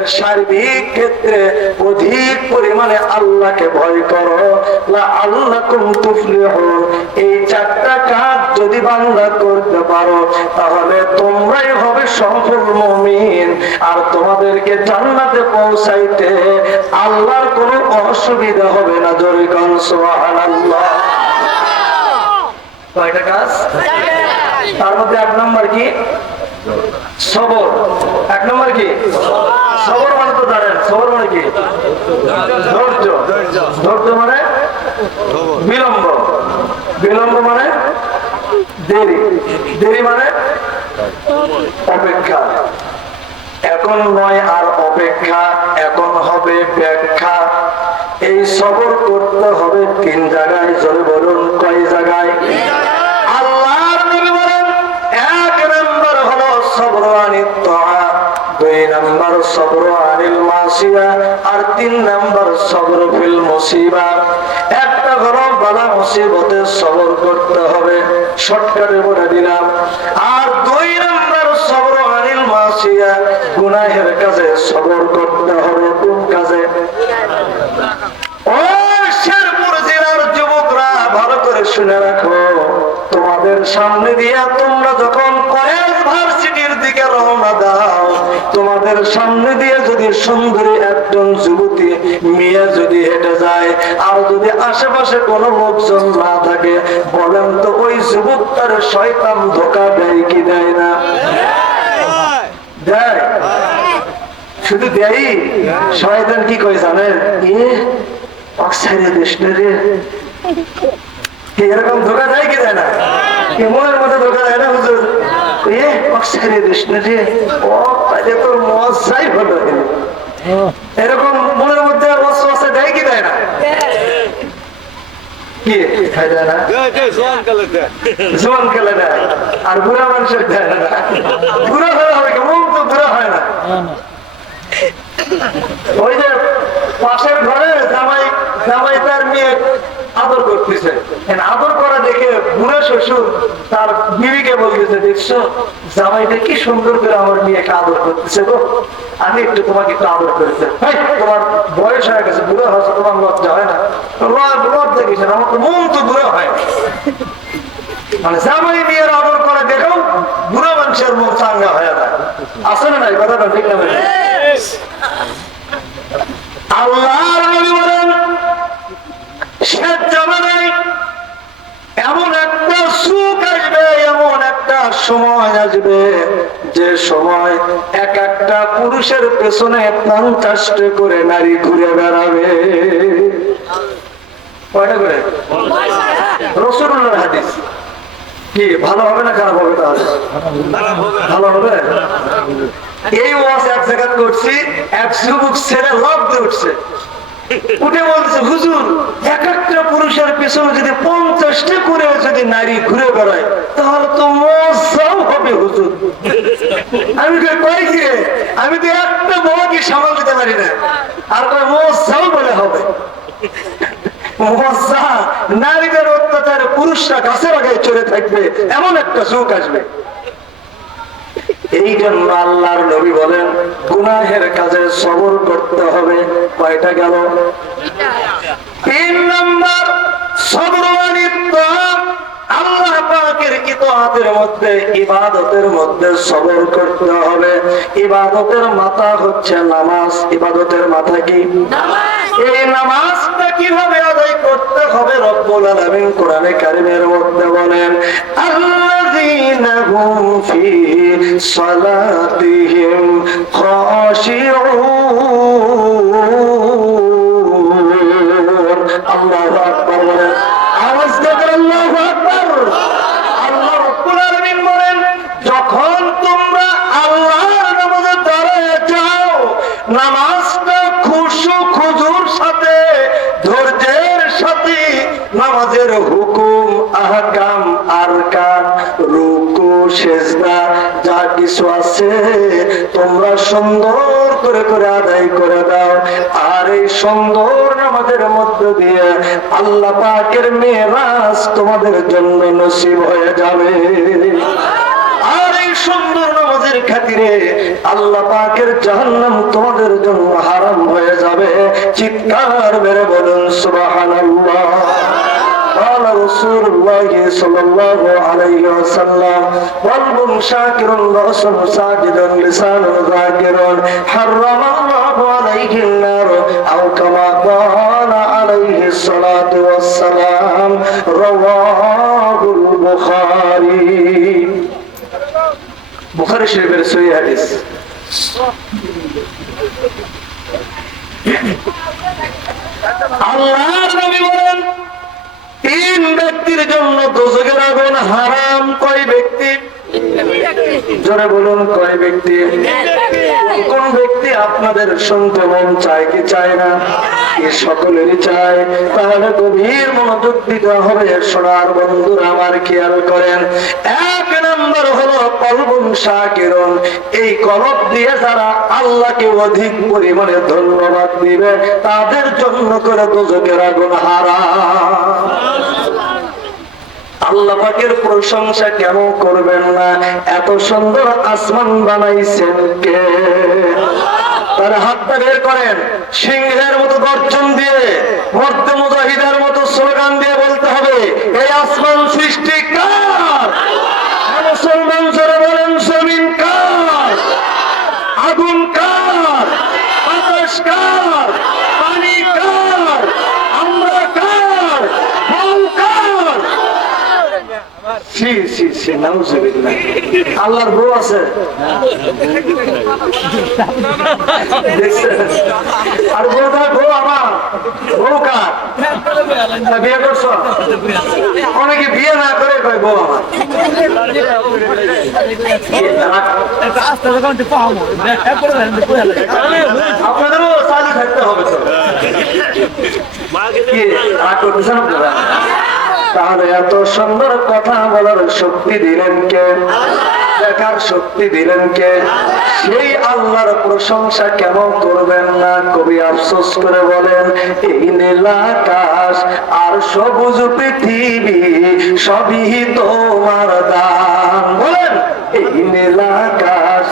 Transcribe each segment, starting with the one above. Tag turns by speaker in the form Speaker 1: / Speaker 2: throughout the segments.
Speaker 1: জীবনের সার্বিক ক্ষেত্রে অধিক পরিমাণে আল্লাহকে ভয় করো। আল্লাহ কুম এই চারটা কাজ যদি বাংলা করতে পারো তাহলে তোমরাই হবে সফল মমিন। আর তোমাদেরকে জান্নাতে পৌঁছাইতে আল্লাহর কোনো অসুবিধা হবে না। জোরে কন সুবহানাল্লাহ। কয়টা কাজ? তার মধ্যে এক নম্বর কি? সবর। এক নম্বর কি? সবর মানে তো জানেন সবর মানে কি? ধৈর্য। ধৈর্য মানে বিলম্ব। বিলম্ব মানে দেরি। দেরি মানে অপেক্ষা। এখন নয় আর অপেক্ষা, এখন হবে ব্যাখ্যা। এই সবর করতে হবে তিন জায়গায়, জোরে বলুন কয় জায়গায় আল্লাহর নবী বলেন এক নম্বর হলো সবর আনিত তাআ, দুই নম্বর সবর আনিল মাসিয়া আর তিন নম্বর সবর ফিল মুসিবা। একটা হলো বালা মুসিবতে সবর করতে হবে। শর্টকাটে বলে দিলাম। আর দুই নম্বর সবর আনিল মাসিয়া, গুনাহের কাজে সবর করতে হবে। কোন কাজে? ও শেরপুর জেলার যুবকরা, ভালো করে শুনে রাখো। তোমাদের সামনে দিয়া তোমরা যখন কলেজ ভার্সিটির দিকে রওনা দাও, তোমাদের সামনে দিয়ে যদি সুন্দরী একজন যুবতী, মেয়ে যদি হেঁটে যায়, আর যদি আশেপাশে কোনো লোকজন না থাকে, বলেন তো ওই যুবকটার শয়তান ধোকা দেয় কি দেয় না? দেয়। শুধু দেয় শয়তান কি কয় জানেন? এ অক্সাইডে দেশ রে। এরকম ধোকা দেয় কি দেয় না? কি মনের মধ্যে ধোকা দেয় না হুজুর? এ অক্সাইডে দেশ রে ও তাহলে তোর মজাই হলো। এরকম মনের মধ্যে ওয়াসওয়াসা দেয় কি দেয় না? কি? দেয় না? জোয়ান খেলে দেয়। আর বুড়া মানুষের দেয় না। বুড়া হলে হবে কেমন? তো বুড়া হয় না। ওই যে পাশের ঘরে জামাই জামাই তার মেয়ে আদর করতেছে। আদর করা দেখে বুড়ো শ্বশুর তার বিবিকে বলতেছে দেখছ জামাইটা কি সুন্দর করে আমার মেয়েকে আদর করতেছে গো। আমি একটু তোমাকে একটু আদর করেছে তোমার বয়স হয়ে গেছে বুড়ো হয়েছে তোমার লজ্জা হয় না। লজ্জা লজ্জা আমার তো মন তো বুড়ো হয় মানে জামাই মেয়ের আদর করে দেখো বুড়ো মানুষের মন চাঙ্গা হয়ে যায়। আসলে না কথাটা ঠিক না ভাই? শেষ করে নারী ঘুরে বেড়াবে। কয়টা করে? কি, ভালো হবে না খারাপ হবে তাহলে? ভালো হবে? এই ওয়াজ এক জায়গা করছি, এক যুবক ছেলে লব দিয়ে উঠছে। উঠে বলছে, হুজুর, এক একটা পুরুষের পেছনে যদি পঞ্চাশটা করে যদি নারী ঘুরে বেড়ায়, তাহলে তো মজাও হবে, হুজুর। আমি কই কই কি আমি তো একটা বউকে সামাল দিতে পারি না। আর কয় মজাও বলে হবে। নারীদের অত্যাচারে পুরুষরা গাছের আগে চলে থাকবে, এমন একটা সুখ আসবে। এই জন্য আল্লাহর নবী বলেন গুনাহের কাজে সবর করতে হবে। কয়টা গেল? তিন নম্বর সবরানিত্ব আল্লাহ পাকের ইতাআতের মধ্যে ইবাদতের মধ্যে সবর করতে হবে। ইবাদতের মাথা হচ্ছে নামাজ। ইবাদতের মাথা কি? এই নামাজটা কীভাবে আদায় করতে হবে? রব্বুল আলামিন কোরআনে কারিমের মধ্যে বলেন আল্লাযীনা হুম ফি সালাতিহিম খাশিউন আল্লাহু আকবার বলেন আওয়াজ দিয়ে আল্লাহু আছে, তোমরা সুন্দর করে করে আদায় করে দাও। আর এই সুন্দর নামাজের মধ্য দিয়ে আল্লাহ পাকের মেয়েরাজ তোমাদের জন্য নসিব হয়ে যাবে। আর এই সুন্দর নামাজের আল্লাহ হারাম হয়ে যাবে। চিৎকার মেরে বলুন, সুবহানাল্লাহ। قال رسول الله صلى الله عليه وسلم قلب شاكر رأس ساجد لسان ذاكر حرم الله عليه النار أو كما قال عليه الصلاة والسلام رواه البخاري বুখারী শরীফের সহি হাদিস আল্লাহর নবী বলেন তিন ব্যক্তির জন্য দোজকের আগুন হারাম কয় ব্যক্তি? জোরে বলুন, কয় ব্যক্তি? কোন ব্যক্তি আপনাদের চায় কি চায় না? সকলেরই চায়। তাহলে গভীর মনোযোগ দিতে হবে, সোনার বন্ধুরা আমার খেয়াল করেন। এক নম্বর হলো কলবুন শাকিরুন এই কলব দিয়ে যারা আল্লাহকে অধিক পরিমাণে ধন্যবাদ দিবে, তাদের জন্য করে দোজকের আগুন হারাম। আল্লাহ প্রশংসা কেন করবেন না? এত সুন্দর আসমান বানাইছেন কে? তার হাতটা বের করেন, সিংহের মতো গর্জন দিয়ে মর্দ মুজাহিদের মতো স্লোগান দিয়ে বলতে হবে, এই আসমান সৃষ্টি কার মুসলমান জোরে বলেন জমিন কার আগুন কার বাতাস কার পানি কার আমরা কার বউ কার ছি ছি ছি, নাউজুবিল্লাহ। আল্লাহর বউ আছে? আর বউটা বউ আমার। বউ কার? বিয়ে করছ? অনেকে বিয়ে না করে কয় বউ আমার। আপনাদেরও চালু থাকতে হবে তো। রাগ করতেছেন আপনারা? তাহলে এত সুন্দর কথা বলার শক্তি দিলেন কে? দেখার শক্তি দিলেন কে? সেই আল্লাহর প্রশংসা কেন করবেন না? কবি আফসোস করে বলেন এই নীল আকাশ আর সবুজ পৃথিবী সবই তোমার দান। বলেন এই নীল আকাশ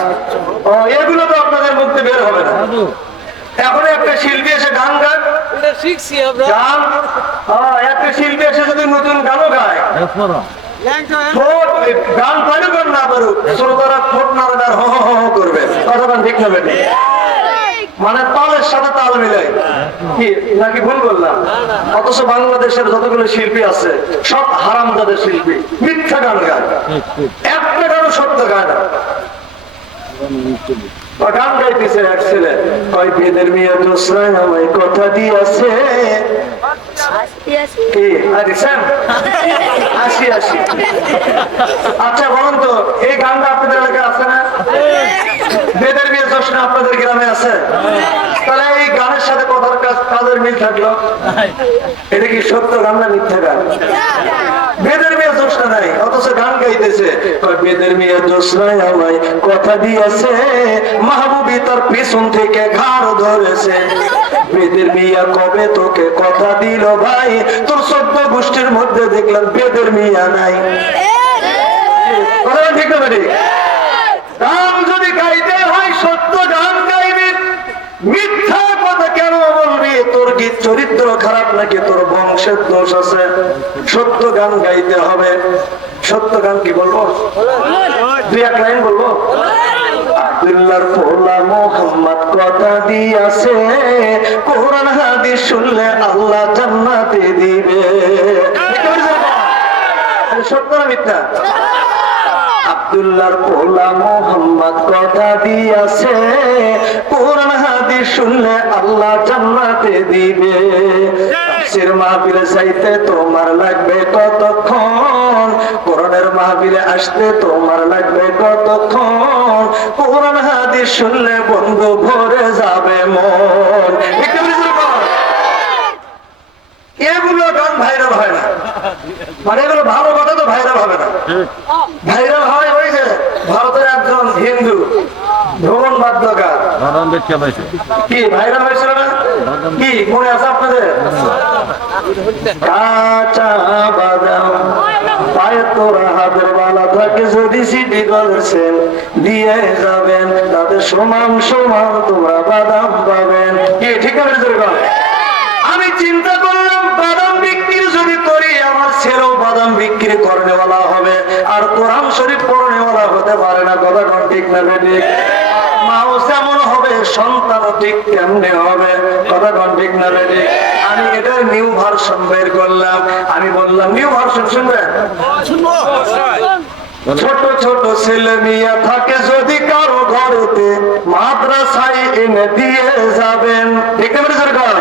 Speaker 1: ও এগুলো তো আপনাদের মধ্যে বের হবে না। এখন একটা শিল্পী এসে গান গান
Speaker 2: শিখছি আমরা।
Speaker 1: গান হ্যাঁ, একটা শিল্পী এসে যদি নতুন গানও গায়। গান পাইলে গান না পারুক শ্রোতারা ঠোঁট নাড়াবে আর হ হ করবে। কথাটা ঠিক বেটি মানে তালের সাথে তাল মিলাই কি নাকি ভুল বললাম? অথচ বাংলাদেশের যতগুলো শিল্পী আছে সব হারাম তাদের শিল্পী। মিথ্যা গান গায়। একটা গানও সত্য গায় না। গান গাইতেছে এক ছেলে। কয় বেদের মেয়ে দোসরায় আমায় কথা দিয়েছে। কি? দেখছেন আসি আসি। আচ্ছা বলুন তো এই গানটা আপনাদের এলাকায় আছে না? বেদের মেয়ে জোসনা আপনাদের গ্রামে আছে? তাহলে এই গানের সাথে কথার কাজ কাজের মিল থাকল? এটা কি সত্য গান না মিথ্যা গান? বেদের মেয়ে জোসনা নাই, অথচ গান গাইতেছে। বেদের মেয়ে জোসনায় আমায়, কথা দিয়েছে, মাহবুবি তার পিছন থেকে ঘাড় ধরেছে। বেদের মিয়া কবে তোকে কথা দিল ভাই? তোর সভ্য গোষ্ঠীর মধ্যে দেখলাম বেদের মিয়া নাই কথা ঠিক না বেটি গান যদি গাইতে হয় সত্য গান গাইবি মিথ্যা কথা কেন বলবি তোর কি চরিত্র খারাপ নাকি তোর বংশের দোষ আছে? সত্য গান গাইতে হবে। সত্য গান কি বলব? লাইন বলব? আব্দুল্লাহর পোলা কোরআন শুনলে আল্লাহ জান্নাতে দিবে। সত্য না মিথ্যা? আব্দুল্লাহর পোলা মোহাম্মদ কথা দিয়াছে। কোরআন, হাদিস শুনলে আল্লাহ জান্নাতে দিবে। তাফসীর মাহফিলে যাইতে তোমার লাগবে কতক্ষণ? কোরআনের মাহফিলে আসতে তোমার লাগবে কতক্ষণ? কোরআন, হাদিস শুনলে বন্ধু ভরে যাবে মন? এগুলো গান ভাইরাল হয় না। মানে এগুলো ভালো কথা তো ভাইরাল হবে না ভাইরাল হয় ওই যে ভারতের একজন হিন্দু ভ্রমণ বাদ্যকার
Speaker 3: বাদাম
Speaker 1: কি কি, মনে আছে আপনাদের? কাঁচা বাদাম পায়ে তোরা হাতের বালা থাকে যদি সিটি দিয়ে যাবেন সমান সমান তোমরা বাদাম পাবেন। কি, ঠিক আছে আমি চিন্তা করলাম, বাদাম বিক্রি যদি করি, আমার ছেলেও বাদাম বিক্রি করনেওয়ালা হবে, আর কোরআন শরীফ পড়নেওয়ালা হতে পারে না, কথা ঠিক না ঠিক হবে সন্তানও ঠিক হবে। কথা কোন ঠিক না ঠিক আমি এটা নিউ ভার্সন বের করলাম। আমি বললাম নিউ ভার্সন শুনবেন ছোট ছোট ছেলে মেয়ে থাকে যদি কারও ঘরেতে মাদ্রাসায় এনে দিয়ে যাবেন। পেরেছেন সরকার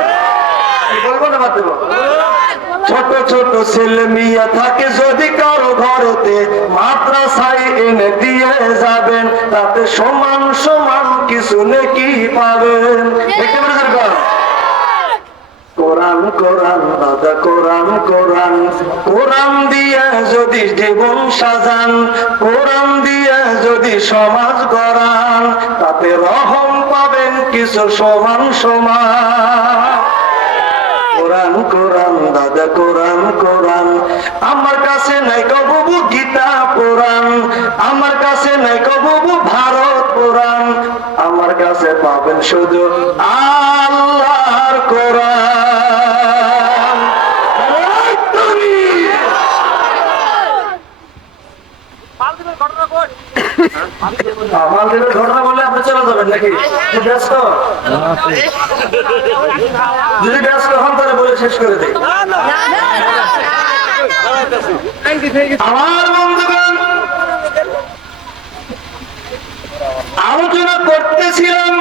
Speaker 1: বলব না বাদ দেবো? ছোট ছোট ছেলে মেয়ে থাকে যদি কারও ঘরেতে, মাদ্রাসায় এনে দিয়ে যাবেন, তাতে সমান সমান কিছু নাকি পাবেন। কোরআন কোরআন দাদা কোরআন কোরআন। কোরআন দিয়ে যদি জীবন সাজান, কোরআন দিয়ে যদি সমাজ গড়ান, তাতে রহম পাবেন কিছু সমান সমান। কোরআন কোরআন দাদা কোরআন কোরআন। আমার কাছে নাই কবু গীতা কোরআন আমার কাছে নাই কবু ভারত কোরআন আমার কাছে পাবেন শুধু আল্লাহর কোরআন। আমাদের ঘটনা বললে আপনি চলে যাবেন নাকি? ব্যস্ত? যদি ব্যস্ত হন তাহলে বলে শেষ করে দিই। আমার বন্ধুগণ আলোচনা করতেছিলাম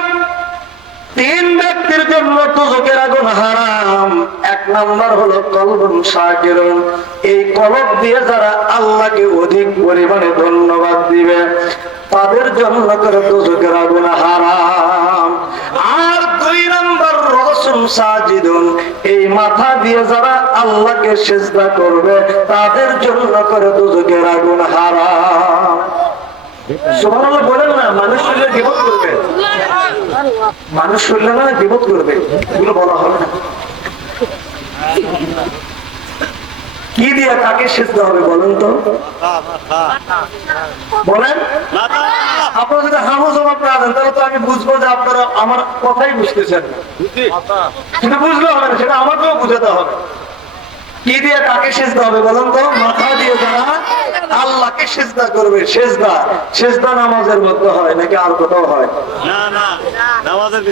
Speaker 1: তিন ব্যক্তির জন্য তোজকের আগুন হারাম। এক নাম্বার হলো কলবন শাকিরুন এই কলব দিয়ে যারা আল্লাহকে অধিক পরিমাণে ধন্যবাদ দিবে তাদের জন্য করে তোজকের আগুন হারাম। এই মাথা দিয়ে যারা আল্লাহকে সেজদা করবে, তাদের জন্য করে তোজকের আগুন সুবহানাল্লাহ, বলেন না, মানুষ করবে। মানুষ শুনলে না বিপদ করবে। কি দিয়ে কাকে সেচতে হবে বলেন তো? বলেন? আপনারা যদি হামো জবাব না দেন তাহলে তো আমি বুঝব যে আপনারা আমার কথাই বুঝতেছেন। সেটা বুঝলে হবে না সেটা আমাকেও বুঝাতে হবে। কি দিয়ে কাকে সেজদা হবে বলুন তো? মাথা দিয়ে যারা আল্লাহকে সেজদা করবে সেজদা সেজদা নামাজের মধ্যে হয় নাকি আর কোথাও হয়?
Speaker 2: না না নামাজের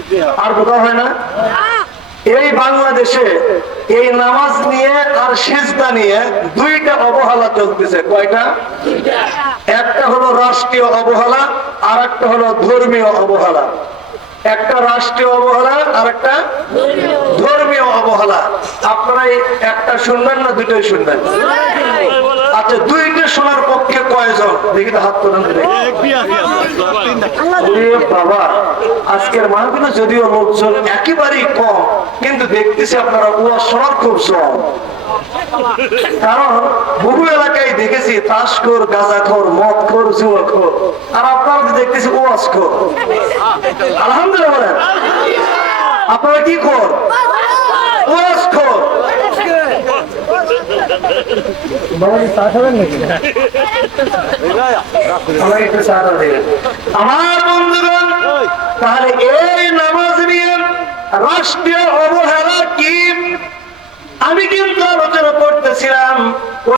Speaker 1: আর কোথাও হয় না এই বাংলাদেশে এই নামাজ নিয়ে আর সেজদা নিয়ে দুইটা অবহেলা চলতেছে। কয়টা? একটা হলো রাষ্ট্রীয় অবহেলা আর একটা হলো ধর্মীয় অবহেলা। একটা রাষ্ট্রীয় অবহেলা আর একটা ধর্মীয় অবহেলা। আপনারা একটা শুনবেন না দুটোই শুনবেন? আচ্ছা দুইটা শোনার পক্ষে কয়জন? দেখি তো হাত তোলেন বাবা আজকের মাহফিলে যদিও লোকজন একেবারেই কম কিন্তু দেখতেছি আপনারা ওয়াজ শোনার খুব কম কারণ বহু এলাকায় দেখেছি তাসখোর গাঁজাখোর মদখোর জুয়াখোর। আর আপনারা দেখতেছি ওয়াজখোর আলহামদুলিল্লাহ বলেন। আপনারা কি খোর? ওয়াজখোর আমার বন্ধুগণ তাহলে এই নামাজ নিয়ে রাষ্ট্রীয় অবহেলা কি? আমি কিন্তু আলোচনা করতেছিলাম।